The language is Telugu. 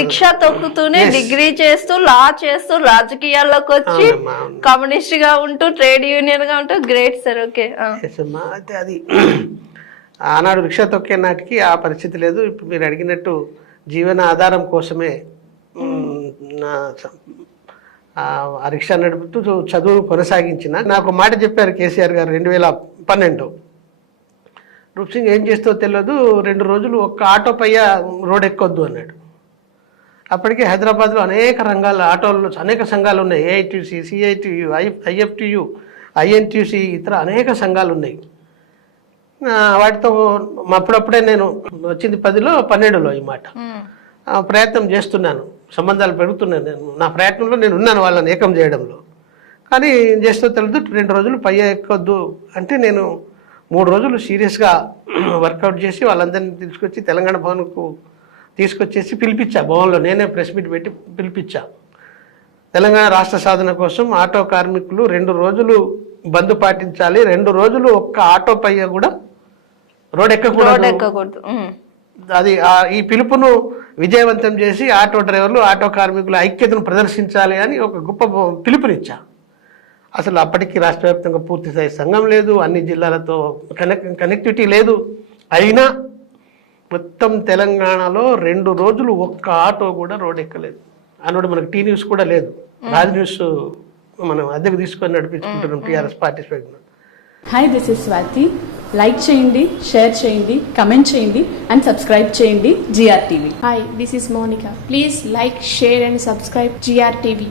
రిక్షా తొక్కుతూనే డిగ్రీ చేస్తూ లా చేస్తూ రాజకీయాల్లోకి వచ్చి కమ్యూనిస్ట్ గా ఉంటూ ట్రేడ్ యూనియన్ గా ఉంటూ గ్రేట్ సార్. ఓకే. అయితే అది ఆనాడు రిక్షా తొక్కే నాటికి ఆ పరిస్థితి లేదు. ఇప్పుడు మీరు అడిగినట్టు జీవన ఆధారం కోసమే ఆ రిక్షా నడుపుతూ చదువు కొనసాగించిన. నాకు మాట చెప్పారు కేసీఆర్ గారు 2012. రూప్ సింగ్ ఏం చేస్తో తెలియదు, 2 రోజులు ఒక్క ఆటో పయ్య రోడ్ ఎక్కొద్దు అన్నాడు. అప్పటికే హైదరాబాద్లో అనేక రంగాల ఆటోల్లో అనేక సంఘాలు ఉన్నాయి. ఏఐటీసీ, సిఐటియు, ఐఎఫ్టియు, ఐఎన్టీసీ, ఇతర అనేక సంఘాలు ఉన్నాయి. వాటితో అప్పుడప్పుడే నేను వచ్చింది 10లో 12లో ఈ మాట ప్రయత్నం చేస్తున్నాను, సంబంధాలు పెరుగుతున్నాను. నేను నా ప్రయత్నంలో నేను ఉన్నాను వాళ్ళని ఏకం చేయడంలో. కానీ చేస్తూ తెలియదు 2 రోజులు పయ్య ఎక్కొద్దు అంటే నేను 3 రోజులు సీరియస్గా వర్కౌట్ చేసి వాళ్ళందరినీ తీసుకొచ్చి తెలంగాణ భవన్కు తీసుకొచ్చేసి పిలిపించా. భవన్లో నేనే ప్రెస్ మీట్ పెట్టి పిలిపించా. తెలంగాణ రాష్ట్ర సాధన కోసం ఆటో కార్మికులు 2 రోజులు బంద్ పాటించాలి, 2 రోజులు ఒక్క ఆటో పయ్య కూడా రోడ్ ఎక్కకూడదు. అది ఈ పిలుపును విజయవంతం చేసి ఆటో డ్రైవర్లు ఆటో కార్మికుల ఐక్యతను ప్రదర్శించాలి అని ఒక గొప్ప పిలుపునిచ్చా. అసలు అప్పటికి రాష్ట్ర వ్యాప్తంగా పూర్తిస్థాయి సంఘం లేదు, అన్ని జిల్లాలతో కనెక్టివిటీ లేదు. అయినా మొత్తం తెలంగాణలో 2 రోజులు ఒక్క ఆటో కూడా రోడ్ ఎక్కలేదు. అన్నోడు మనకు టీ న్యూస్ కూడా లేదు, రాజ్ న్యూస్ మనం అద్దెకు తీసుకొని నడిపించుకుంటున్నాం TRS party. Hi, this is Swathi. Like చేయండి, షేర్ చేయండి, కమెంట్ చేయండి అండ్ సబ్స్క్రైబ్ చేయండి GRTV. Hi, this is Monica. Please like, share and subscribe GRTV.